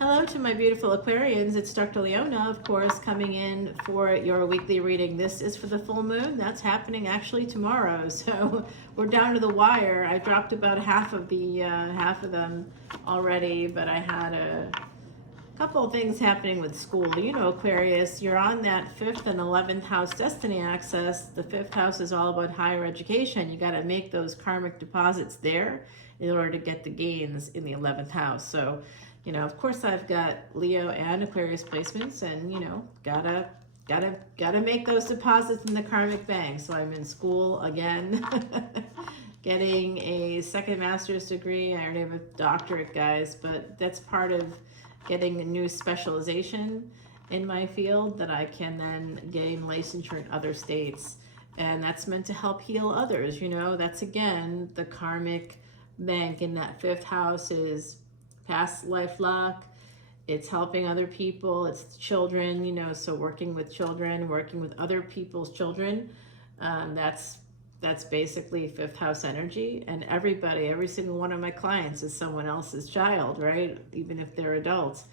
Hello to my beautiful Aquarians. It's Dr. Leona, of course, coming in for your weekly reading. This is for the full moon. That's happening actually tomorrow. So we're down to the wire. I dropped about half of them already, but I had a couple of things happening with school. You know, Aquarius, you're on that 5th and 11th house destiny axis. The 5th house is all about higher education. You got to make those karmic deposits there in order to get the gains in the 11th house. So, you know, of course I've got Leo and Aquarius placements, and, you know, gotta make those deposits in the karmic bank. So I'm in school again, getting a second master's degree. I already have a doctorate, guys, but that's part of getting a new specialization in my field that I can then gain licensure in other states. And that's meant to help heal others, you know. That's, again, the karmic bank in that 5th house is past life luck. It's helping other people. It's children, you know, so working with children, working with other people's children. That's basically 5th house energy. And everybody, every single one of my clients is someone else's child, right? Even if they're adults.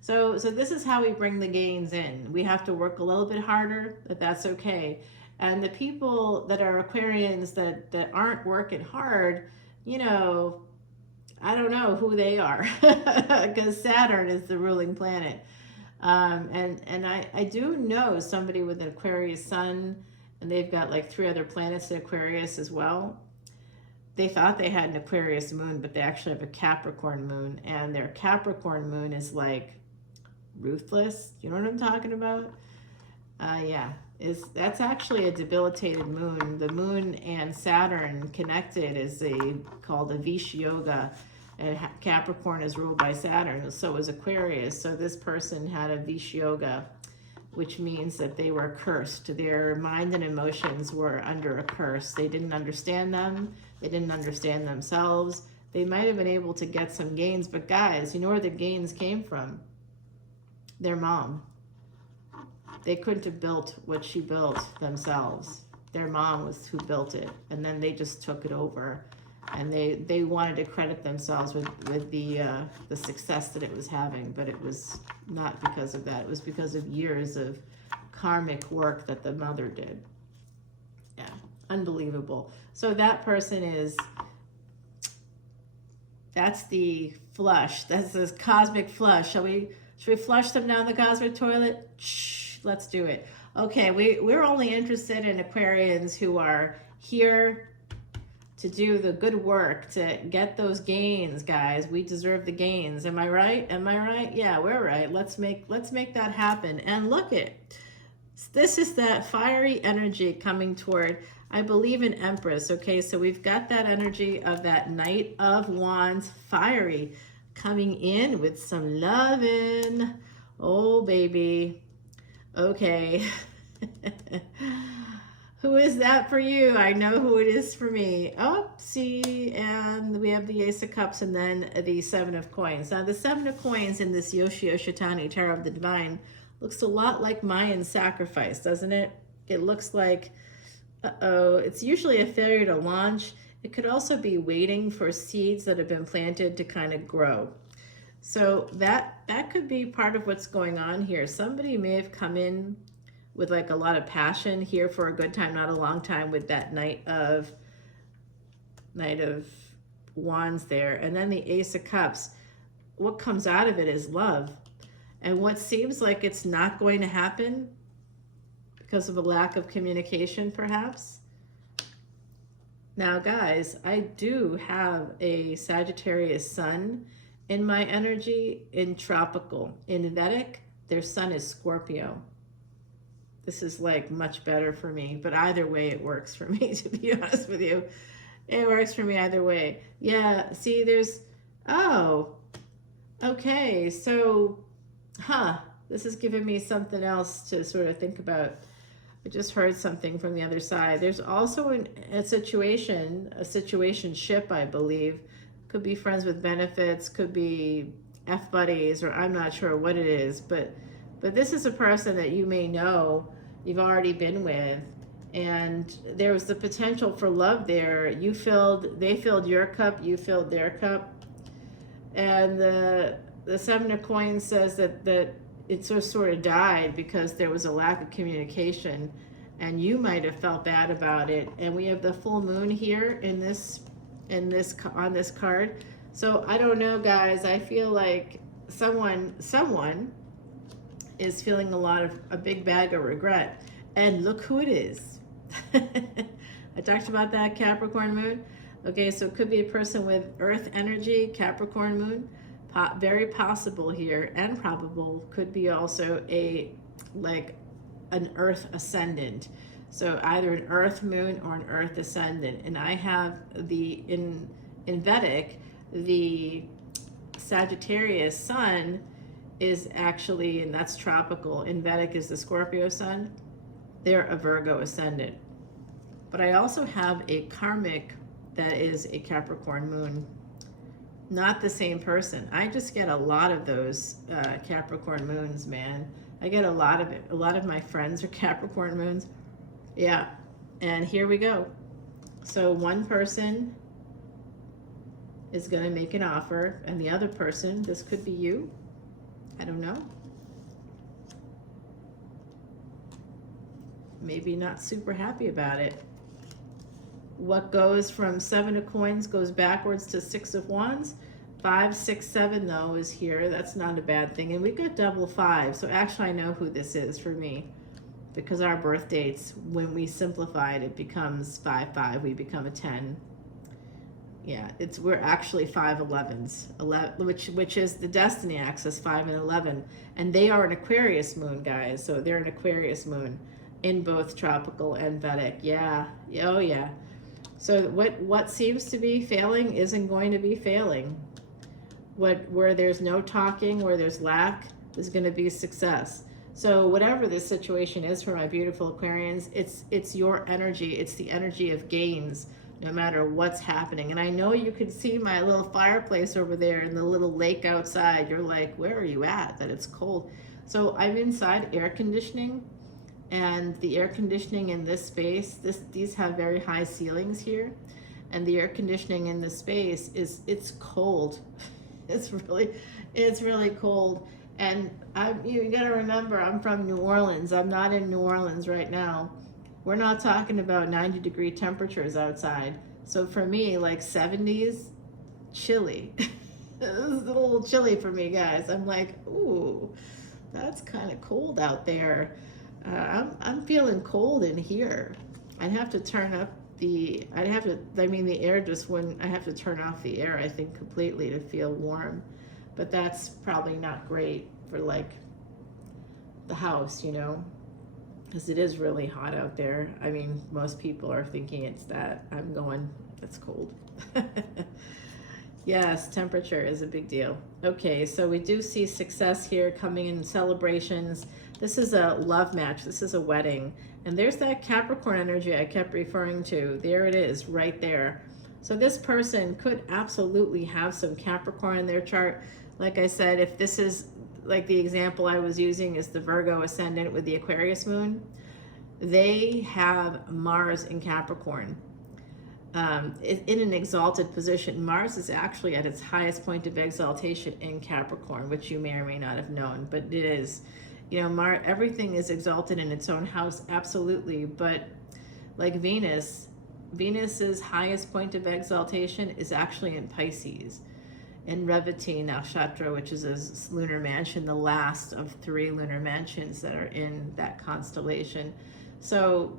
So this is how we bring the gains in. We have to work a little bit harder, but that's okay. And the people that are Aquarians that aren't working hard, you know, I don't know who they are, because Saturn is the ruling planet. And I do know somebody with an Aquarius sun, and they've got like 3 other planets in Aquarius as well. They thought they had an Aquarius moon, but they actually have a Capricorn moon, and their Capricorn moon is like ruthless. You know what I'm talking about? Yeah, that's actually a debilitated moon. The moon and Saturn connected is called a Vish Yoga. And Capricorn is ruled by Saturn, so is Aquarius. So this person had a Vish Yoga, which means that they were cursed. Their mind and emotions were under a curse. They didn't understand them. They didn't understand themselves. They might have been able to get some gains, but guys, you know where the gains came from? Their mom. They couldn't have built what she built themselves. Their mom was who built it, and then they just took it over. And they wanted to credit themselves with the success that it was having, but it was not because of that. It was because of years of karmic work that the mother did. Yeah, unbelievable. So that person that's the flush. That's this cosmic flush. Should we flush them down the cosmic toilet? Shh, let's do it. Okay, we're only interested in Aquarians who are here to do the good work, to get those gains, guys. We deserve the gains. Am I right? Am I right? Yeah, we're right. Let's make that happen. And look this is that fiery energy coming toward, I believe in Empress. Okay, so we've got that energy of that Knight of Wands, fiery, coming in with some lovin'. Oh, baby. Okay. Who is that for you? I know who it is for me. Oh, see, and we have the Ace of Cups and then the 7 of Coins. Now, the 7 of Coins in this Yoshi-Oshitani Tarot of the Divine looks a lot like Mayan sacrifice, doesn't it? It looks like, it's usually a failure to launch. It could also be waiting for seeds that have been planted to kind of grow. So that could be part of what's going on here. Somebody may have come in with like a lot of passion, here for a good time, not a long time, with that Knight of Wands there. And then the Ace of Cups. What comes out of it is love. And what seems like it's not going to happen because of a lack of communication, perhaps. Now, guys, I do have a Sagittarius sun in my energy in tropical. In Vedic, their sun is Scorpio. This is like much better for me, but either way it works for me, to be honest with you. It works for me either way. Yeah, see, oh, okay, so, this is giving me something else to sort of think about. I just heard something from the other side. There's also a situationship, I believe. Could be friends with benefits, could be F-buddies, or I'm not sure what it is, but this is a person that you may know, you've already been with, and there was the potential for love there. They filled your cup, you filled their cup, and the Seven of Coins says that it sort of died because there was a lack of communication, and you might have felt bad about it. And we have the full moon here on this card. So I don't know, guys. I feel like someone is feeling a big bag of regret. And look who it is. I talked about that Capricorn moon. Okay, so it could be a person with earth energy, Capricorn moon. Very possible here, and probable, could be also an earth ascendant. So either an earth moon or an earth ascendant. And I have in Vedic, the Sagittarius sun is actually, and that's tropical, in Vedic is the Scorpio sun. They're a Virgo ascendant. But I also have a karmic that is a Capricorn moon. Not the same person. I just get a lot of those Capricorn moons, man. I get a lot of it. A lot of my friends are Capricorn moons. Yeah, and here we go. So one person is going to make an offer, and the other person, this could be you, I don't know, maybe not super happy about it. What goes from Seven of Coins goes backwards to Six of Wands. 5, 6, 7 though is here. That's not a bad thing. And we got double 5. So actually I know who this is for me, because our birth dates, when we simplified, it becomes 5, 5. We become a 10. Yeah, we're actually 5 11s, 11, which is the destiny axis, 5 and 11. And they are an Aquarius moon, guys. So they're an Aquarius moon in both tropical and Vedic. Yeah. Oh yeah. So what seems to be failing isn't going to be failing. Where there's no talking, where there's lack, is going to be success. So whatever this situation is for my beautiful Aquarians, it's your energy. It's the energy of gains, no matter what's happening. And I know you can see my little fireplace over there and the little lake outside. You're like, where are you at? That it's cold. So I'm inside air conditioning. And the air conditioning in this space, these have very high ceilings here, and the air conditioning in this space it's cold. It's really cold. And you gotta remember, I'm from New Orleans. I'm not in New Orleans right now. We're not talking about 90-degree temperatures outside. So for me, like 70s, chilly. It's a little chilly for me, guys. I'm like, ooh, that's kind of cold out there. I'm feeling cold in here. I'd have to turn up the air just wouldn't, I have to turn off the air, I think, completely to feel warm. But that's probably not great for like the house, you know, because it is really hot out there. I mean, most people are thinking it's that. I'm going, it's cold. Yes, temperature is a big deal. Okay, so we do see success here coming in celebrations. This is a love match. This is a wedding. And there's that Capricorn energy I kept referring to. There it is, right there. So this person could absolutely have some Capricorn in their chart. Like I said, if this is, like the example I was using is the Virgo ascendant with the Aquarius moon, they have Mars in Capricorn. In an exalted position. Mars is actually at its highest point of exaltation in Capricorn, which you may or may not have known, but it is. You know, everything is exalted in its own house, absolutely, but like Venus's highest point of exaltation is actually in Pisces, in Revati Nakshatra, which is a lunar mansion, the last of 3 lunar mansions that are in that constellation. So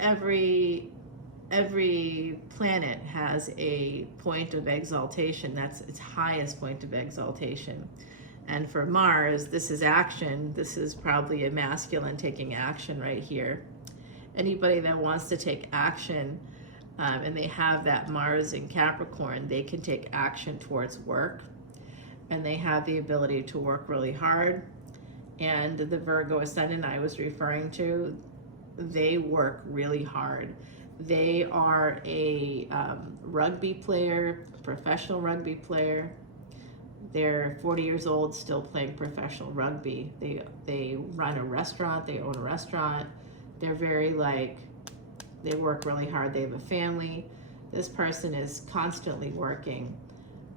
every planet has a point of exaltation. That's its highest point of exaltation. And for Mars, this is action. This is probably a masculine taking action right here. Anybody that wants to take action, and they have that Mars in Capricorn, they can take action towards work. And they have the ability to work really hard. And the Virgo ascendant I was referring to, they work really hard. They are a rugby player, professional rugby player. They're 40 years old, still playing professional rugby. They run a restaurant, they own a restaurant. They're very they work really hard. They have a family. This person is constantly working.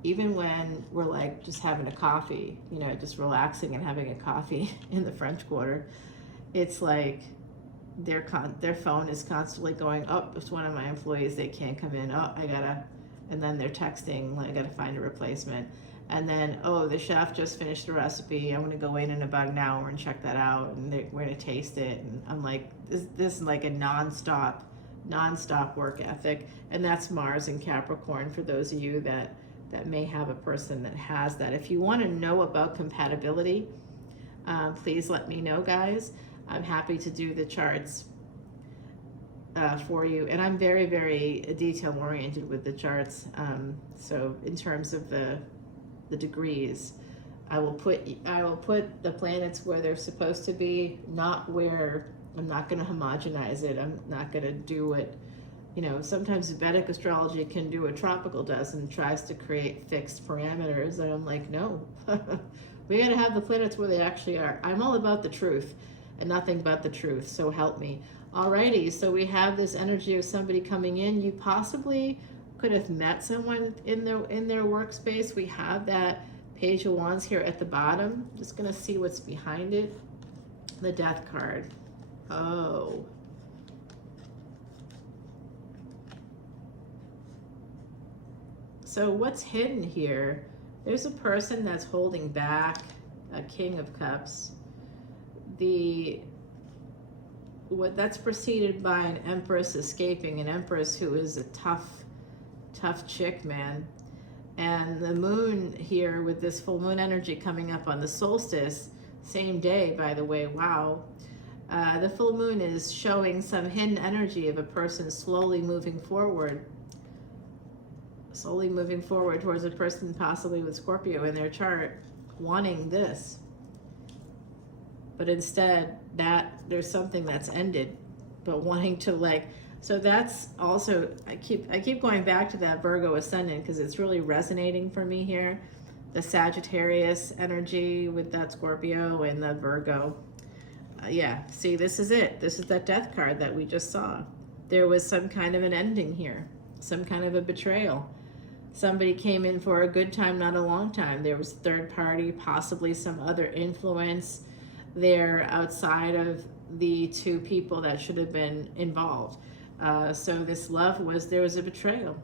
even when we're like just having a coffee, you know, just relaxing and having a coffee in the French Quarter, it's like their phone is constantly going, oh, it's one of my employees, they can't come in, oh, I gotta, and then they're texting, like, I gotta find a replacement. And then, oh, the chef just finished the recipe, I'm gonna go in about an hour and check that out, and we're gonna taste it. And I'm like, this is like a non-stop work ethic. And that's Mars in Capricorn, for those of you that may have a person that has that. If you want to know about compatibility, please let me know, guys. I'm happy to do the charts for you, and I'm very, very detail oriented with the charts. So in terms of the degrees, I will put the planets where they're supposed to be, not where. I'm not going to homogenize it. I'm not going to do it. You know, sometimes Vedic astrology can do what tropical does and tries to create fixed parameters. And I'm like, no, we got to have the planets where they actually are. I'm all about the truth and nothing but the truth. So help me. Alrighty. So we have this energy of somebody coming in. You possibly could have met someone in their workspace. We have that Page of Wands here at the bottom. Just going to see what's behind it. The Death card. Oh. So what's hidden here? There's a person that's holding back, a King of Cups. That's preceded by an Empress escaping, an Empress who is a tough chick, man. And the moon here with this full moon energy coming up on the solstice, same day, by the way, wow. The full moon is showing some hidden energy of a person slowly moving forward towards a person possibly with Scorpio in their chart, wanting this. But instead, there's something that's ended, but wanting to so that's also, I keep going back to that Virgo Ascendant because it's really resonating for me here. The Sagittarius energy with that Scorpio and the Virgo. Yeah, see, this is it. This is that Death card that we just saw. There was some kind of an ending here, some kind of a betrayal. Somebody came in for a good time, not a long time. There was third party, possibly some other influence there outside of the two people that should have been involved. So this there was a betrayal.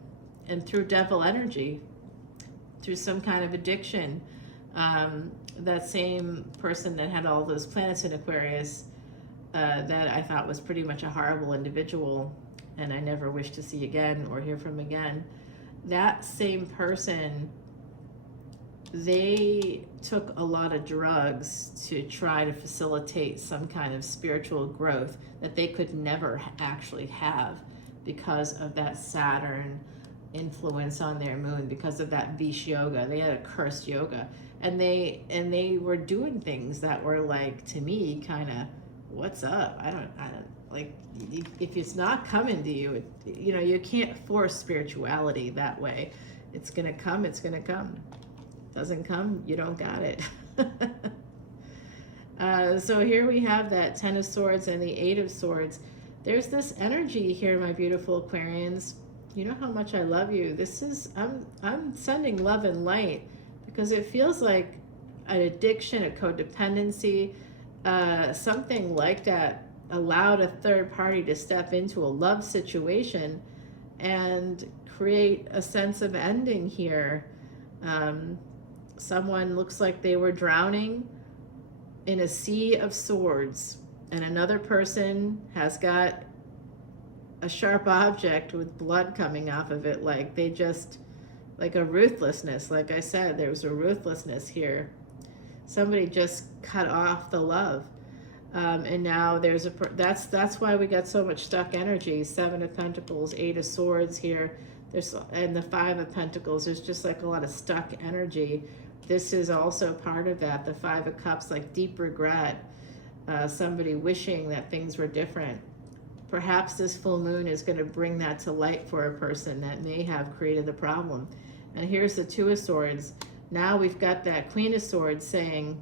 And through devil energy, through some kind of addiction, that same person that had all those planets in Aquarius, that I thought was pretty much a horrible individual and I never wish to see again or hear from again, that same person, they took a lot of drugs to try to facilitate some kind of spiritual growth that they could never actually have because of that Saturn influence on their moon, because of that Vish yoga. They had a cursed yoga, and they were doing things that were like, to me, kind of, what's up? I don't like, if it's not coming to you, you can't force spirituality that way. It's gonna come. Doesn't come, you don't got it. So here we have that Ten of Swords and the Eight of Swords. There's this energy here, my beautiful Aquarians. You know how much I love you. I'm sending love and light because it feels like an addiction, a codependency, something like that allowed a third party to step into a love situation and create a sense of ending here. Someone looks like they were drowning in a sea of swords, and another person has got a sharp object with blood coming off of it, like a ruthlessness. Like I said, there was a ruthlessness here. Somebody just cut off the love. And now there's that's why we got so much stuck energy. Seven of Pentacles, Eight of Swords here. And the Five of Pentacles, there's just like a lot of stuck energy. This is also part of that. The Five of Cups, like deep regret, somebody wishing that things were different. Perhaps this full moon is going to bring that to light for a person that may have created the problem. And here's the Two of Swords. Now we've got that Queen of Swords saying,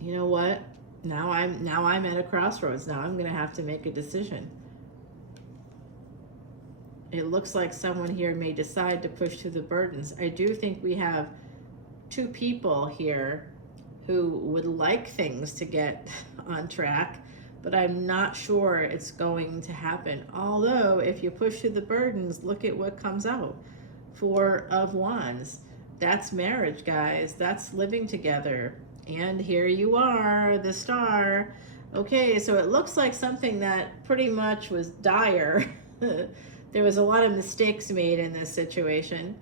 you know what? Now I'm at a crossroads. Now I'm going to have to make a decision. it looks like someone here may decide to push through the burdens. I do think we have two people here who would like things to get on track, but I'm not sure it's going to happen. Although, if you push through the burdens, look at what comes out. Four of Wands. That's marriage, guys. That's living together. And here you are, the Star. Okay, so it looks like something that pretty much was dire. There was a lot of mistakes made in this situation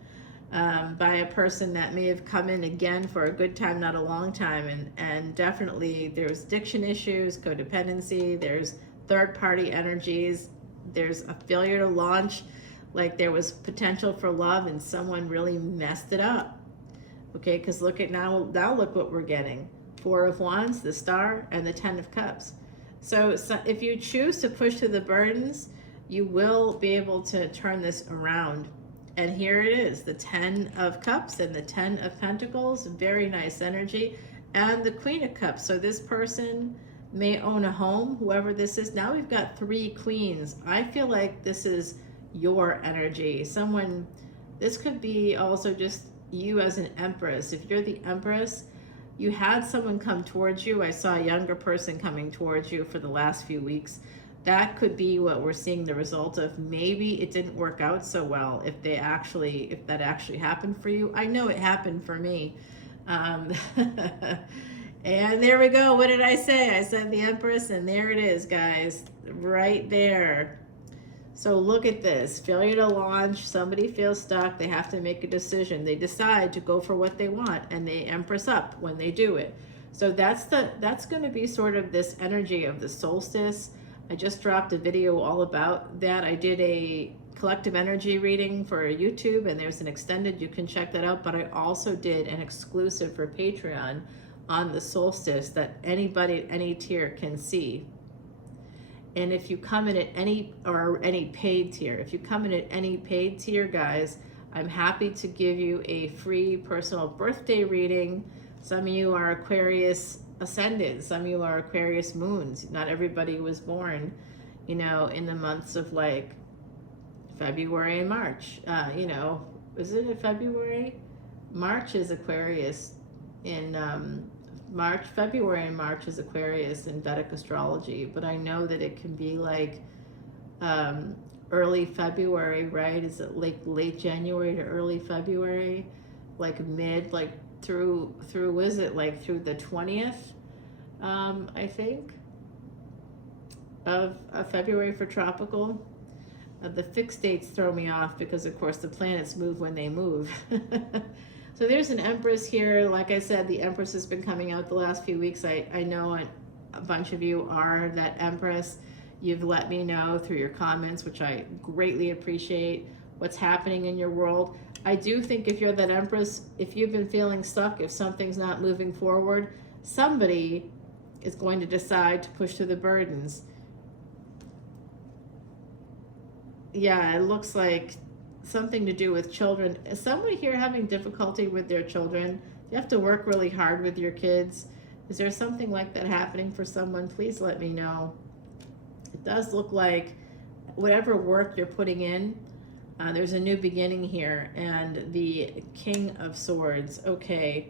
by a person that may have come in again for a good time, not a long time. And definitely there's addiction issues, codependency, there's third-party energies, there's a failure to launch, like there was potential for love and someone really messed it up. Okay, because look at now look what we're getting. Four of Wands, the Star, and the Ten of Cups. So if you choose to push through the burdens, you will be able to turn this around. And here it is, the Ten of Cups and the Ten of Pentacles, very nice energy, and the Queen of Cups. So this person may own a home, whoever this is. Now we've got three queens. I feel like this is your energy. Someone, this could be also just you as an Empress. If you're the Empress, you had someone come towards you. I saw a younger person coming towards you for the last few weeks. That could be what we're seeing the result of. Maybe it didn't work out so well if that actually happened for you. I know it happened for me. And there we go. What did I say? I said the Empress, and there it is, guys, right there. So look at this, failure to launch, somebody feels stuck, they have to make a decision. They decide to go for what they want, and they Empress up when they do it. So that's going to be sort of this energy of the solstice. I just dropped a video all about that. I did a collective energy reading for YouTube, and there's an extended, you can check that out, but I also did an exclusive for Patreon on the solstice that anybody at any tier can see. And if you come in at any paid tier, if you come in at any paid tier, guys, I'm happy to give you a free personal birthday reading. Some of you are Aquarius Ascendant, some of you are Aquarius moons. Not everybody was born, you know, in the months of like February and March. You know, is it in February? March is Aquarius in February and March is Aquarius in Vedic Astrology, but I know that it can be like early February, right? Is it like late January to early February? Like mid, like through is it like through the 20th, I think, of February for tropical? The fixed dates throw me off because, of course, the planets move when they move. So there's an Empress here. Like I said, the Empress has been coming out the last few weeks. I know a bunch of you are that Empress. You've let me know through your comments, which I greatly appreciate, what's happening in your world. I do think if you're that Empress, if you've been feeling stuck, if something's not moving forward, somebody is going to decide to push through the burdens. Yeah, it looks like something to do with children. Is somebody here having difficulty with their children? You have to work really hard with your kids. Is there something like that happening for someone? Please let me know. It does look like whatever work you're putting in, there's a new beginning here. And the King of Swords. Okay,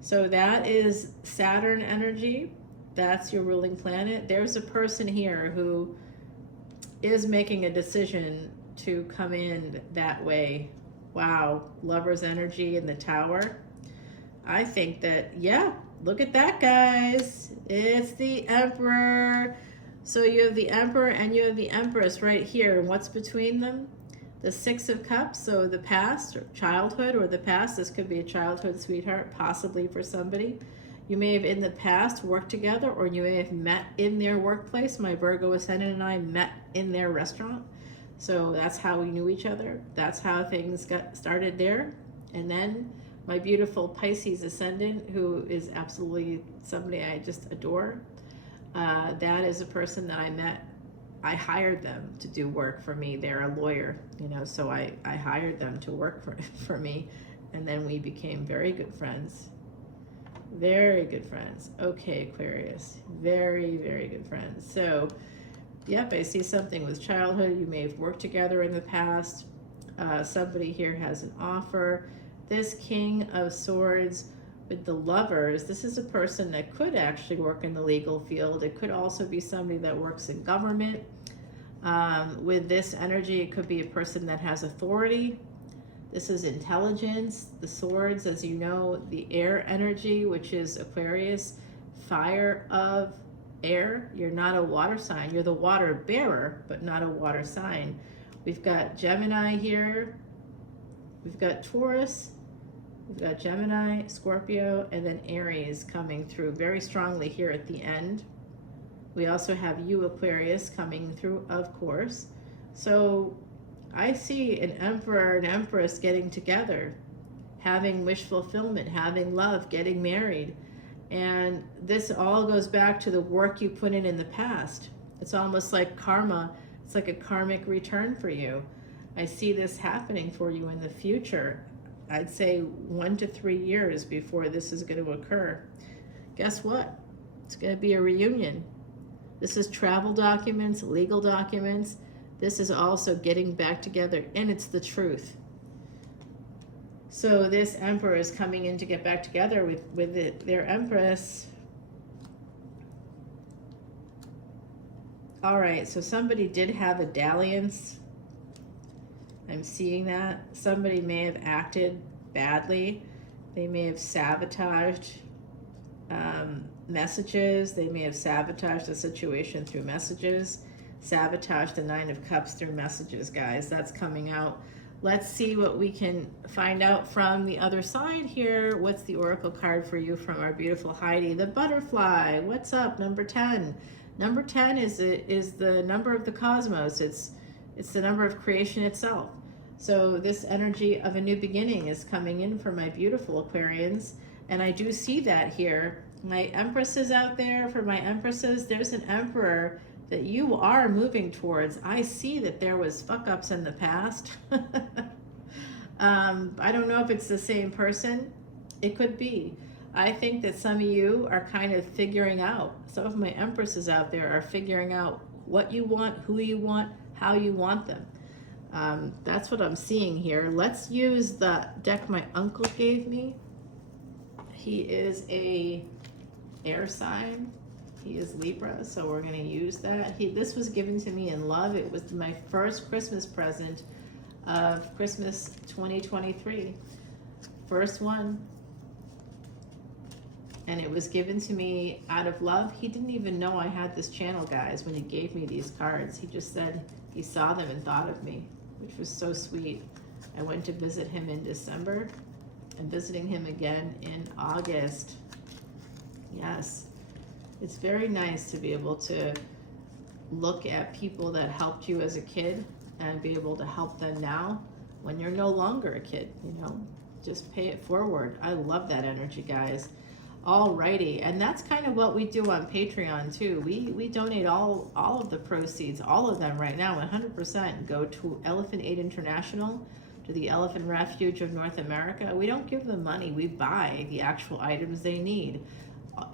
so that is Saturn energy. That's your ruling planet. There's a person here who is making a decision to come in that way. Wow, Lover's energy in the Tower. I think that, yeah, look at that, guys. It's the Emperor. So you have the Emperor and you have the Empress right here. And what's between them? The Six of Cups. So the past or childhood or the past. This could be a childhood sweetheart, possibly for somebody. You may have in the past worked together, or you may have met in their workplace. My Virgo Ascendant and I met in their restaurant. So that's how we knew each other. That's how things got started there. And then my beautiful Pisces Ascendant, who is absolutely somebody I just adore. That is a person that I met. I hired them to do work for me. They're a lawyer, you know, so I hired them to work for me. And then we became very good friends. Very good friends. Okay, Aquarius. Very, very good friends. So Yep, I see something with childhood. You may have worked together in the past. Somebody here has an offer. This King of Swords with the Lovers, this is a person that could actually work in the legal field. It could also be somebody that works in government. With this energy, it could be a person that has authority. This is intelligence. The swords, as you know, the air energy, which is Aquarius, fire of air. You're not a water sign. You're the water bearer, but not a water sign. We've got Gemini here. We've got Taurus. We've got Gemini, Scorpio, and then Aries coming through very strongly here at the end. We also have you, Aquarius, coming through, of course. So I see an Emperor and Empress getting together, having wish fulfillment, having love, getting married. And this all goes back to the work you put in the past. It's almost like karma. It's like a karmic return for you. I see this happening for you in the future. I'd say 1 to 3 years before this is going to occur. Guess what? It's going to be a reunion. This is travel documents, legal documents. This is also getting back together, and it's the truth. So this Emperor is coming in to get back together with their Empress. All right, so somebody did have a dalliance. I'm seeing that. Somebody may have acted badly. They may have sabotaged messages. They may have sabotaged the situation through messages. Sabotage the Nine of Cups through messages, guys. That's coming out. Let's see what we can find out from the other side here. What's the oracle card for you from our beautiful Heidi? The butterfly. What's up? Number 10. Number 10 is the number of the cosmos. It's the number of creation itself. So this energy of a new beginning is coming in for my beautiful Aquarians. And I do see that here. My Empresses out there, for my Empresses, there's an Emperor that you are moving towards. I see that there was fuck-ups in the past. I don't know if it's the same person. It could be. I think that some of you are kind of figuring out, some of my Empresses out there are figuring out what you want, who you want, how you want them. That's what I'm seeing here. Let's use the deck my uncle gave me. He is a air sign. He is Libra, so we're going to use that. This was given to me in love. It was my first Christmas present of Christmas 2023. First one. And it was given to me out of love. He didn't even know I had this channel, guys, when he gave me these cards. He just said he saw them and thought of me, which was so sweet. I went to visit him in December and visiting him again in August. Yes. It's very nice to be able to look at people that helped you as a kid and be able to help them now when you're no longer a kid, you know, just pay it forward. I love that energy, guys. Alrighty, and that's kind of what we do on Patreon too. We donate all of the proceeds, all of them right now, 100% go to Elephant Aid International, to the Elephant Refuge of North America. We don't give them money, we buy the actual items they need.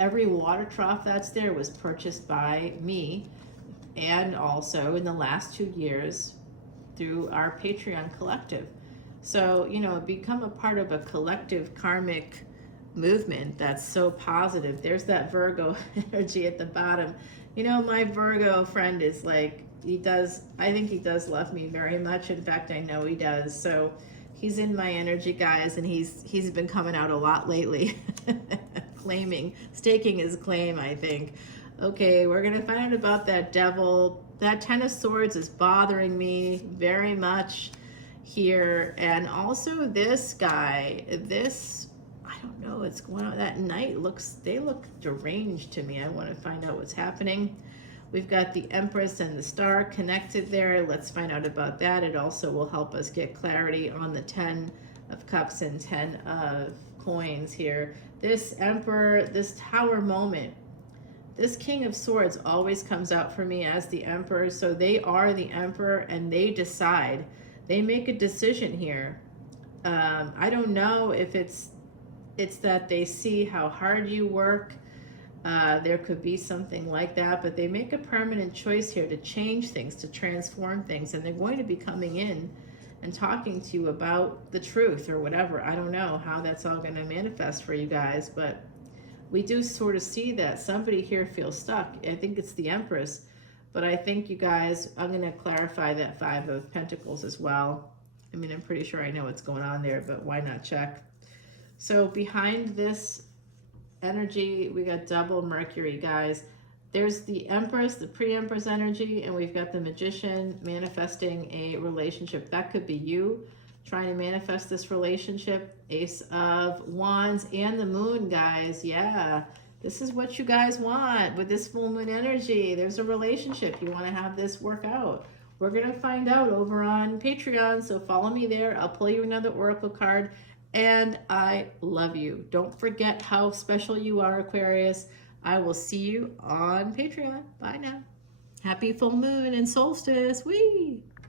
Every water trough that's there was purchased by me, and also in the last 2 years through our Patreon collective. So, you know, become a part of a collective karmic movement that's so positive. There's that Virgo energy at the bottom. You know, my Virgo friend is like, I think he does love me very much. In fact, I know he does. So he's in my energy, guys, and he's been coming out a lot lately. Staking his claim, I think. Okay, we're gonna find out about that devil. That Ten of Swords is bothering me very much here. And also this guy, I don't know what's going on. That knight they look deranged to me. I want to find out what's happening. We've got the Empress and the Star connected there. Let's find out about that. It also will help us get clarity on the 10 of Cups and 10 of Coins here. This Emperor, this Tower moment, this King of Swords always comes out for me as the Emperor. So they are the Emperor and they decide. They make a decision here. I don't know if it's that they see how hard you work. There could be something like that, but they make a permanent choice here to change things, to transform things, and they're going to be coming in and talking to you about the truth or whatever. I don't know how that's all going to manifest for you guys, but we do sort of see that somebody here feels stuck. I think it's the Empress, but I think you guys, I'm going to clarify that Five of Pentacles as well. I mean, I'm pretty sure I know what's going on there, but why not check? So behind this energy, we got double Mercury, guys. There's the Empress, the pre-Empress energy, and we've got the Magician manifesting a relationship. That could be you trying to manifest this relationship. Ace of Wands and the Moon, guys. Yeah, this is what you guys want with this full moon energy. There's a relationship. You want to have this work out. We're going to find out over on Patreon, so follow me there. I'll pull you another oracle card, and I love you. Don't forget how special you are, Aquarius. I will see you on Patreon. Bye now. Happy full moon and solstice. Whee!